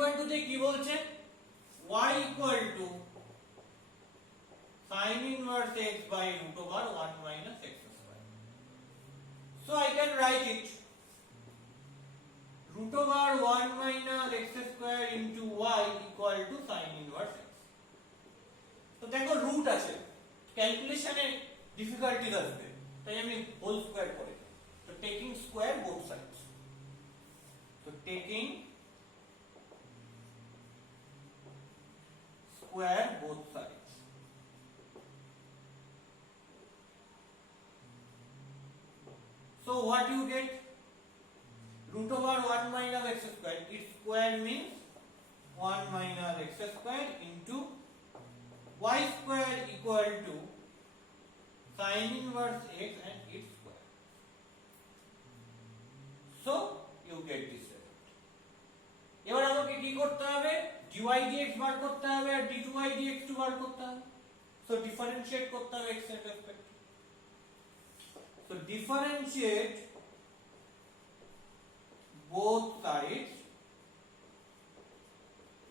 13.2 তে কি বলছে y equal to sin inverse x by root over 1 minus x square. So I can write it root over 1 minus x square into y equal to sin inverse x. তো দেখো root আছে, ক্যালকুলেশনে difficulties আসবে, তাই আমি whole square করে দিই। তো taking square both sides, so taking square both sides. So what you get? Root over 1 minus x square. Its square means 1 minus x square into y square equal to sin inverse x and its square. So you get this result. এবার আমাকে কি করতে হবে? dy dx বার করতে হবে আর d2y dx বার করতে হবে। So differentiate করতে হবে x এর respect. So differentiate both sides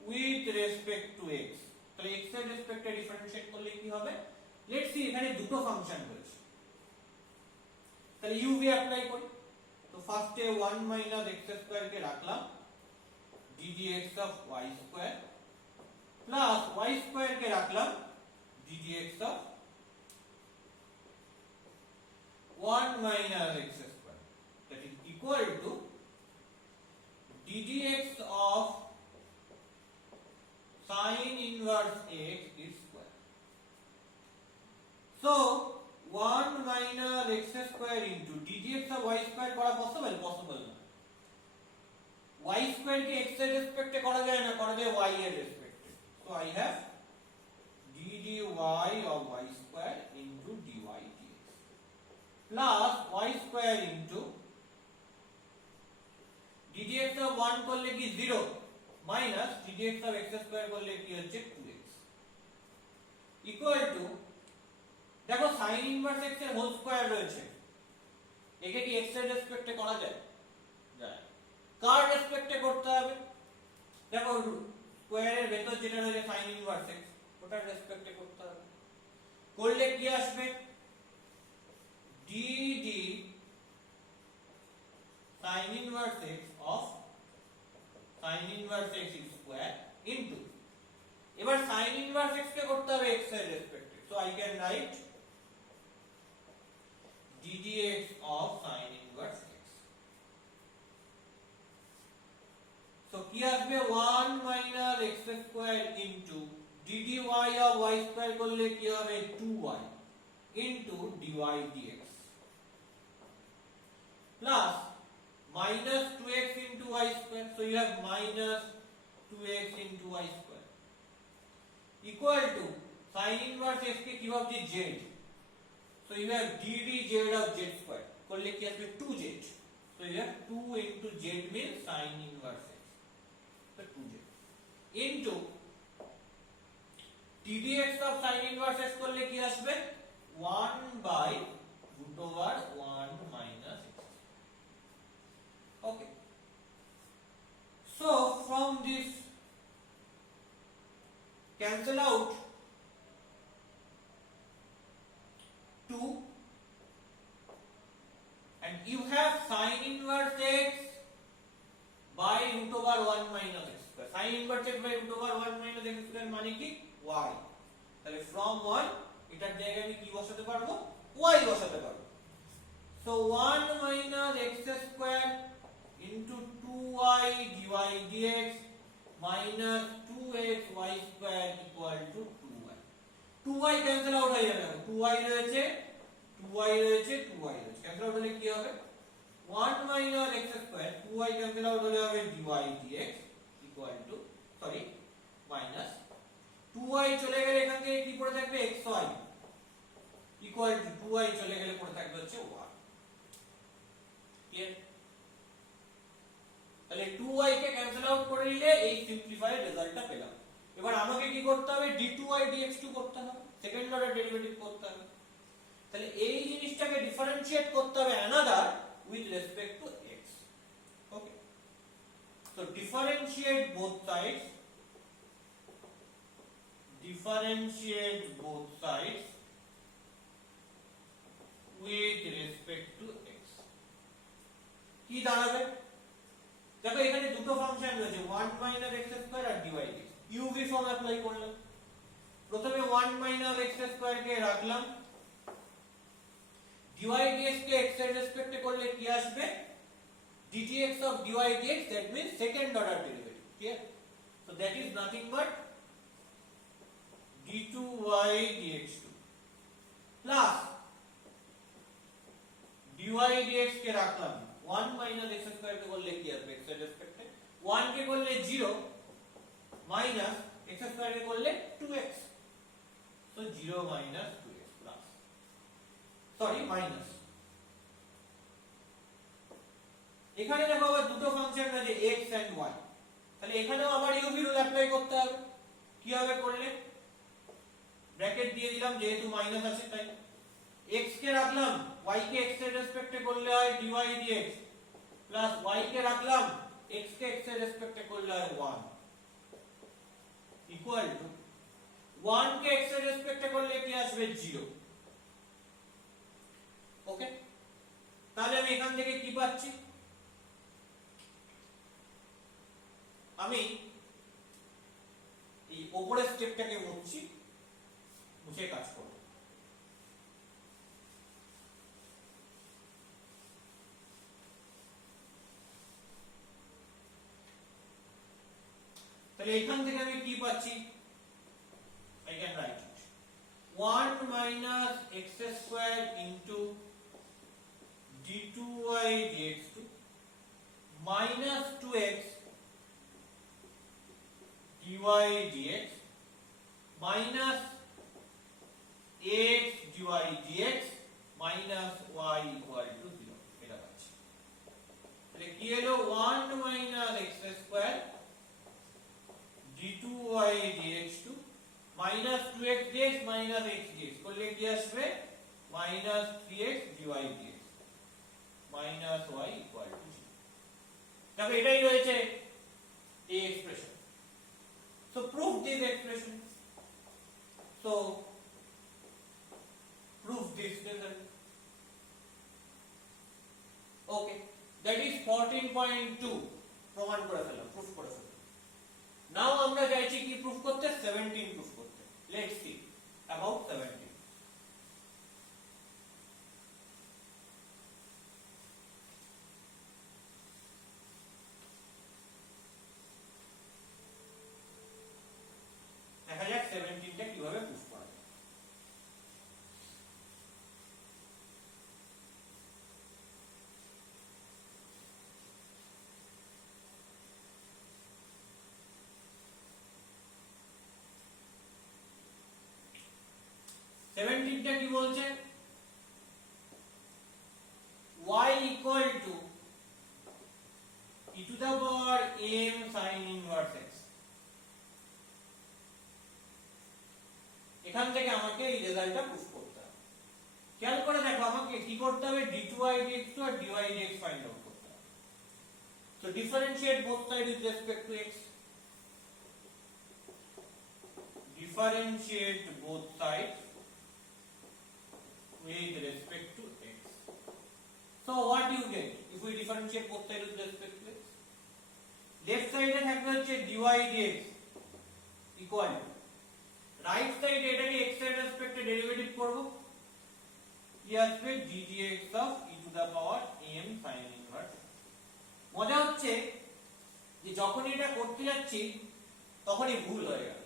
with respect to x. তাহলে x এর রেসপেক্টে ডিফারেন্সিয়েট করলে কি হবে? লেটস সি এখানে দুটো ফাংশন রয়েছে, তাহলে uv অ্যাপ্লাই করি। তো ফার্স্টে 1 মাইনাস x স্কয়ার কে রাখলাম ddx of y square plus y square কে রাখলাম ddx of 1 minus x square, that is equal to ddx of sin inverse x is square. So 1 minus x square into ddx of y square করা possible? Possible না। y square কে x এর রেসপেক্টে করা যায় না, করা যায় y এর রেসপেক্টে। So I have ddy of y square into dy dx plus y square into ddx of 1 করলে কি 0 minus ddx of x square করলে কি হচ্ছে 2x equal to, দেখো sin inverse x এর হোল স্কয়ার রয়েছে, একে কি x এর রেসপেক্টে করা যায়? যায়। কার রেসপেক্টে করতে হবে? দেখো স্কয়ারের ভেতর যেটা রয়েছে sin inverse x, ওটার রেসপেক্টে করতে হবে। করলে কি আসবে? dd sin inverse x of sin inverse x is square into, এবার sin inverse x কে করতে হবে x এর রেসপেক্টে, so I can write ddx of sin inverse x. So কি আসবে? 1 minus x square into ddy of y square করলে কি হবে? 2y into dy dx plus minus 2x into y square, so you have minus 2x into y square equal to sin inverse x কে কি ভাবছি? z, so you have ddz of z square করলে কি আসবে? 2z, so you have 2 into z means sin inverse x, so 2z into ddx of sin inverse x করলে কি আসবে? 1 by root over 1 minus x. Okay, so from this cancel out 2 and you have sin inverse x by root over 1 minus x square. Sin inverse x by root over 1 minus x square মানে কি? y. তাহলে from 1 এটার জায়গায় আমি কি বসাতে পারবো? y বসাতে পারবো। So 1 minus x square into 2y dy dx minus 2x y square equal to 2y. 2y cancel out হয়ে যাবে, 2y রয়েছে 2y রয়েছে 2y রয়েছে, cancel out হলে কি হবে? 1 minus x square 2y cancel out হলে হবে dy dx equal to, sorry, minus 2y চলে গেলে এখান থেকে কি পড়ে থাকবে? xy equal to 2y চলে গেলে পড়ে থাকবে হচ্ছে 1। ক্লিয়ার? তাহলে 2y কে ক্যান্সেল আউট করে নিলে এই সিম্পলিফাইড রেজাল্টটা পেলাম। এবার আমাকে কি করতে হবে? d2y dx2 করতে হবে, সেকেন্ড অর্ডার ডেরিভেটিভ করতে হবে। তাহলে এই জিনিসটাকে ডিফারেন্সিয়েট করতে হবে another with respect to x। ওকে, তো differentiate both sides with respect to x কি দাঁড়াবে দেখো এখানে দুটো ফাংশন রয়েছে 1 - x² আর dy dx uv form apply করলাম প্রথমে 1 - x² কে রাখলাম dy dx কে x এর রেসপেক্টে করলে কি আসবে dtx of dy dx, that means second order derivative. Clear? So that is nothing but d2y dx2 plus dy dx কে রাখলাম 1 - x² কে করলে কি আসবে x এর রেসপেক্টে 1 কে করলে 0 minus x² কে করলে 2x, so 0 minus 2x plus sorry minus এখানে দেখো আবার দুটো ফাংশন আছে x and y, তাহলে এখানেও আবার uv রুল অ্যাপ্লাই করতে হবে কি হবে করলে ব্র্যাকেট দিয়ে দিলাম যেহেতু মাইনাস আছে তাই x কে রাখলাম y কে x এর রেসপেক্টে করলে হয় dy dx প্লাস y কে রাখলাম x কে x এর রেসপেক্টে করলে হয় 1 ইকুয়াল টু 1 কে x এর রেসপেক্টে করলে কি আসবে 0। ওকে, তাহলে আমি এখান থেকে কি পাচ্ছি আমি এই উপরের স্টেপটাকে মুছছি মুছে কাজ করব তাহলে এখান থেকে আমি কি পাচ্ছি I can write it 1 minus x square into d2y dx2 minus 2x dy dx minus x dy dx minus y equal to 0 এটা পাচ্ছি তাহলে কি হলো 1 minus x square d2y dx2 minus 2x dx minus x dx করলে কি আসবে minus 3x dy dx minus y equal to 0 তবে এটাই রয়েছে এই expression. So prove this expression. So prove this result. Okay, that is 14.2 প্রমাণ করে ফেললাম, প্রুফ করে ফেললাম। Now আমরা চাইছি কি প্রুফ করতে 17 প্রুফ করতে। Let's see about 17. দেখা যাক 17টা কিভাবে প্রুফ করা যায়। সেভেন্টিনটা কি বলছে y equal to e to the power m sin inverse x। এখান থেকে আমাকে এই রেজাল্টটা প্রুফ করতে হবে। খেয়াল করে দেখো আমাকে কি করতে হবে d2y dx2 আর dy dx ফাইন্ড আউট করতে হবে। So differentiate both side with respect to x, differentiate both sides with respect to x. So what you get if we differentiate both sides with respect to x? Left side এ থাকবে হচ্ছে dy dx equal to right side এটাকে x এর রেসপেক্টে derivative করব কি আসবে ddx of e to the power m sin inverse। মজা হচ্ছে যে যখনই এটা করতে যাচ্ছি তখনই ভুল হয়ে গেল।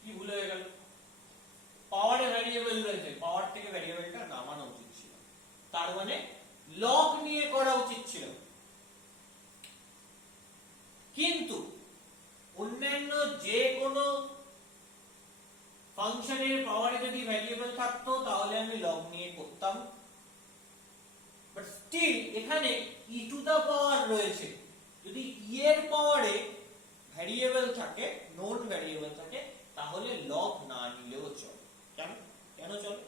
কি ভুল হয়ে গেল পাওয়ারে ভ্যারিয়েবল রয়েছে, পাওয়ার থেকে ভ্যারিয়েবলটা নামানো উচিত ছিল, তার মানে লগ নিয়ে করা উচিত ছিল। কিন্তু অন্যান্য যে কোনো ফাংশনের পাওয়ারে যদি ভ্যারিয়েবল থাকতো তাহলে আমি লগ নিয়ে করতাম, বাট স্টিল এখানে e টু দা পাওয়ার রয়েছে, যদি e এর পাওয়ারে ভ্যারিয়েবল থাকে, নোন ভ্যারিয়েবল থাকে, তাহলে লগ না নিলেও চলে। কেন কেন চলে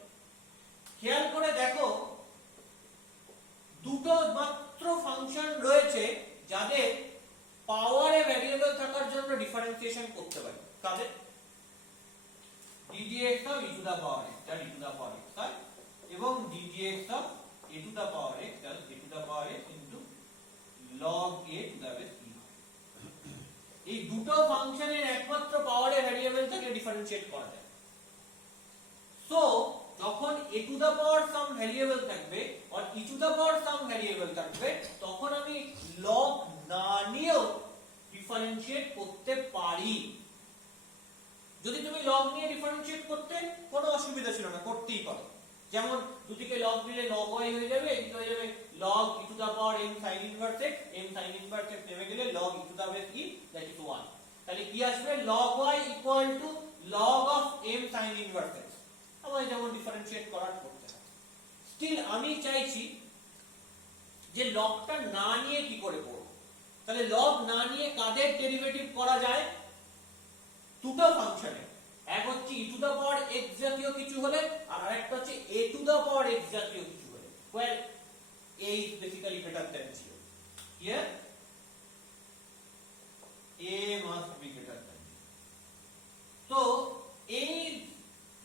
খেয়াল করে দেখো, দুটো মাত্র ফাংশন রয়েছে যাদের ddx of e to the power x, that e to the power x হয়, এবং ddx of a to the power x, that a to the power x into log a to the base e হয়। এই দুটো ফাংশনের একমাত্র পাওয়ারে variable থাকে differentiate করা যায়। সো যখন a to the power some variable থাকবে আর e to the power some variable থাকবে, তখন আমি log না নিয়েও ডিফারেন্সিয়েট করতে পারি। যদি তুমি log নিয়ে ডিফারেন্সিয়েট করতে কোনো অসুবিধা ছিল না, করতেই পারো। যেমন দুদিকে log নিলে log y হয়ে যাবে, এদিকে হয়ে যাবে log e to the power m sin inverse x, m sin inverse x নেমে গেলে log e to the base e, that is 1। তাহলে কি আসবে? log y equal to log of m sin inverse x। আমাদের যেমন differentiate করার করতে হয়। স্টিল আমি চাইছি যে লগটা না নিয়ে কি করে করব। তাহলে লগ না নিয়ে কাদের ডেরিভেটিভ করা যায়? দুটো ফাংশনে, এক হচ্ছে e to the power x জাতীয় কিছু হলে, আর আরেকটা হচ্ছে a to the power x জাতীয় কিছু হলে, where a is basically greater than 0। Here a must be greater than 0। তো এই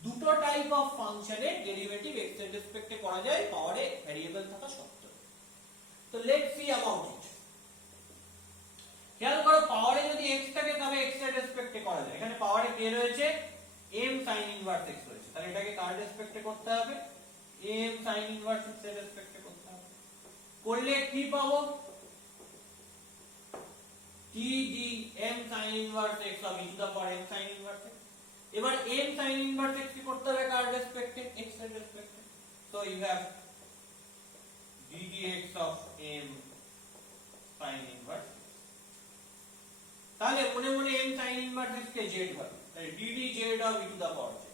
দুটো টাইপ অফ ফাংশনে ডেরিভেটিভ x এর রেসপেক্টে করা যায় পাওয়ারে ভ্যারিয়েবল থাকা সত্ত্বেও। তো লেটস সি অ্যাবাউট ইট। খেয়াল করো, পাওয়ারে যদি x থাকে তবে x এর রেসপেক্টে করা যায়। এখানে পাওয়ারে কে রয়েছে? m sin inverse x রয়েছে। তাহলে এটাকে কার রেসপেক্টে করতে হবে? m sin inverse x এর রেসপেক্টে করতে হবে। করলে কি পাবো? t d m sin inverse x of e to the power m sin inverse x। এবার m sin inverse x কি করতে হবে কার রেসপেক্টে? x এর রেসপেক্টে। So you have d dx of m sin inverse। তাহলে মনে মনে m sin inverse x কে z ভাবে, তাহলে d dz of e to the power z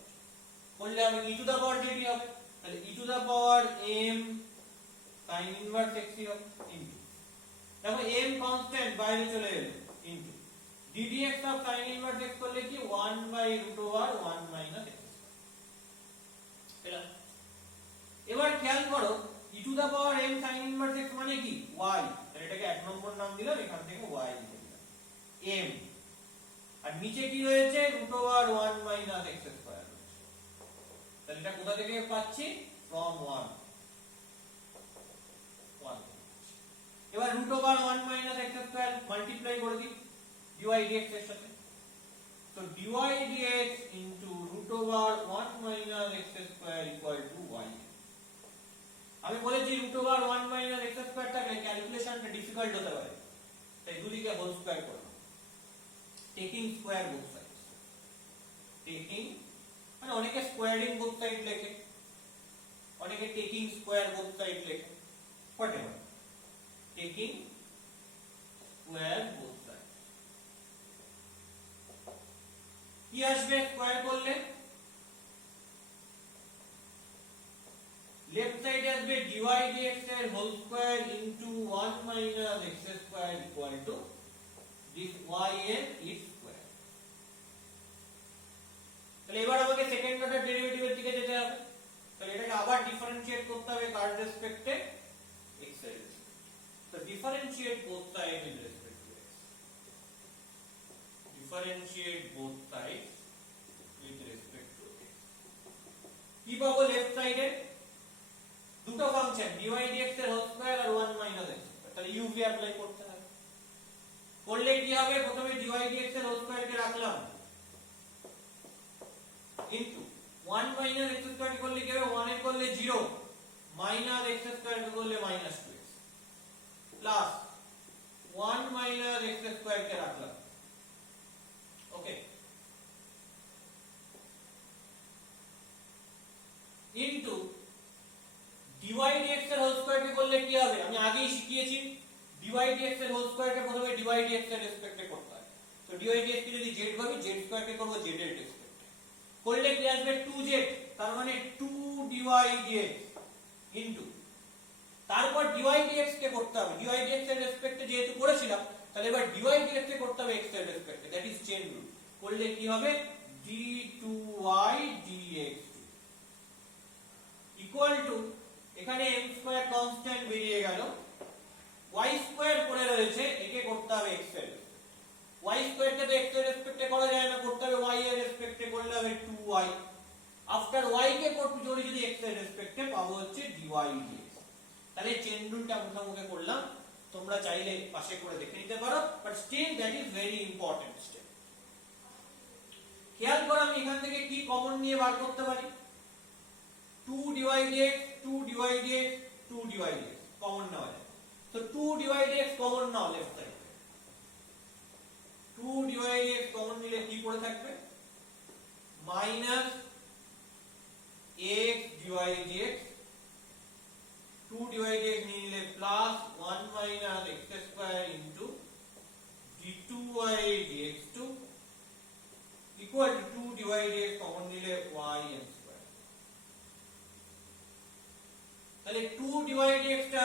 করলে হবে e to the power z হবে। তাহলে e to the power m sin inverse x হবে ইনটু, দেখো m কনস্ট্যান্ট বাইরে চলে এলো, into d dx of sin inverse x করলে কি 1/√1 - x। পেলাম? এবার খেয়াল করো, e to the power m sin inverse x মানে কি? y। তাহলে এটাকে এক নম্বর নাম দিলাম, এখান থেকে y লিখে দিলাম m। আর নিচে কি রয়েছে? √1 - x²। তাহলে এটা কোথা থেকে পাচ্ছি? from 1। এবার √1 - x² মাল্টিপ্লাই করে দিই dy dx এর সাথে। তো dy dx into √1 - x² = y। আমি বলেছি √1 - x² টাকে ক্যালকুলেশনটা ডিফিকাল্ট হতে পারে, তাই দুদিকে হোল স্কয়ার করব, taking square both sides. Taking মানে অনেকে স্কয়ারিং বোথ সাইড লেখে, অনেকে টেকিং স্কয়ার বোথ সাইড লেখে, whatever, taking square both side. কি আসবে স্কয়ার করলে? লেফট সাইডে আসবে dy dx এর whole square into 1 - x² equal to this y এর ইট স্কয়ার। তাহলে এবার আমাকে সেকেন্ড অর্ডার ডেরিভেটিভের দিকে যেতে হবে। তাহলে এটাকে আবার ডিফারেন্সিয়েট করতে হবে কার রেসপেক্টে? x এর রেসপেক্টে। তো differentiate both side in respect to x। Differentiate both side with respect to x। কি পাবো লেফট সাইডে? দুটো ফাংশন dy dx এর হোল স্কয়ার আর 1 - x। তাহলে uv অ্যাপ্লাই করতে হবে। করলে কি হবে? প্রথমে dy dx এর হোল স্কয়ার কে রাখলাম ইনটু 1 - x² করলে কি হবে? 1 এর করলে 0 মাইনাস x² কে করলে -2x প্লাস 1 - x² কে রাখলাম। ওকে, ইনটু dy dx এর হোল স্কয়ার কে করলে কি হবে? আমি আগেই শিখিয়েছি dy dx এর হোল স্কয়ার কে প্রথমে dy dx এর রেসপেক্টে করতে হয়। তো dy dx কে যদি z ভাবি, z² কে করব z এর রেসপেক্টে। করলে কি আসবে? 2z, তার মানে 2 dy dx ইনটু, তারপর dy dx কে করতে হবে dy dx এর রেসপেক্টে যেহেতু করেছিলাম, তাহলে এবার dy dx কে করতে হবে x এর রেসপেক্টে, দ্যাট ইজ চেইন রুল। করলে কি হবে? d2y dx ইকুয়াল টু, এখানে m² কনস্ট্যান্ট বেরিয়ে গেল, y² পড়ে রয়েছে, একে করতে হবে x এর রেসপেক্টে। y² কে তো x এর রেসপেক্টে করা যায় না, করতে হবে y এর রেসপেক্টে, করলে হবে 2y আফটার y কে করি যদি x এর রেসপেক্টে পাবো হচ্ছে dy dx। তাহলে চেন রুলটা মুখে করলাম, তোমরা চাইলে পাশে করে দেখে নিতে পারো, but still that is very important step. খেয়াল করো আমি এখান থেকে কি কমন নিয়ে বার করতে পারি, 2 dy dx 2 dy dx 2 dy dx common নেওয়া যায়। তো 2 dy dx কমন নাও left side, 2 dy dx common নিলে কি পড়ে থাকবে, minus x dy dx, 2 dy dx নিলে plus 1 minus x square into d2y dx2 equal to 2 dy dx common নিলে y n স্কয়ার। তাহলে 2 dy dx টা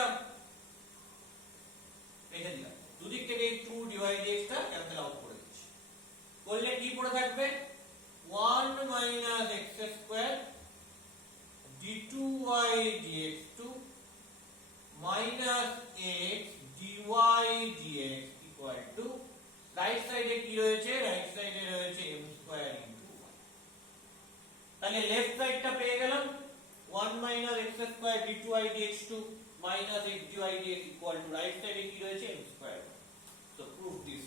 রেখে দিলাম, দুদিক থেকে এই 2 dy dx টা ক্যান্সেল আউট করে দিচ্ছি, করলে কি পড়ে থাকবে 1 minus x square d2y dx2 minus x dy dx equal to right সাইডে কি রয়েছে, রাইট সাইডে রয়েছে m স্কয়ার ইনটু y। তাহলে লেফট সাইডটা পেয়ে গেলাম 1 minus x square d2y dx2 minus x dy dx equal to right সাইডে কি রয়েছে m square. So prove this.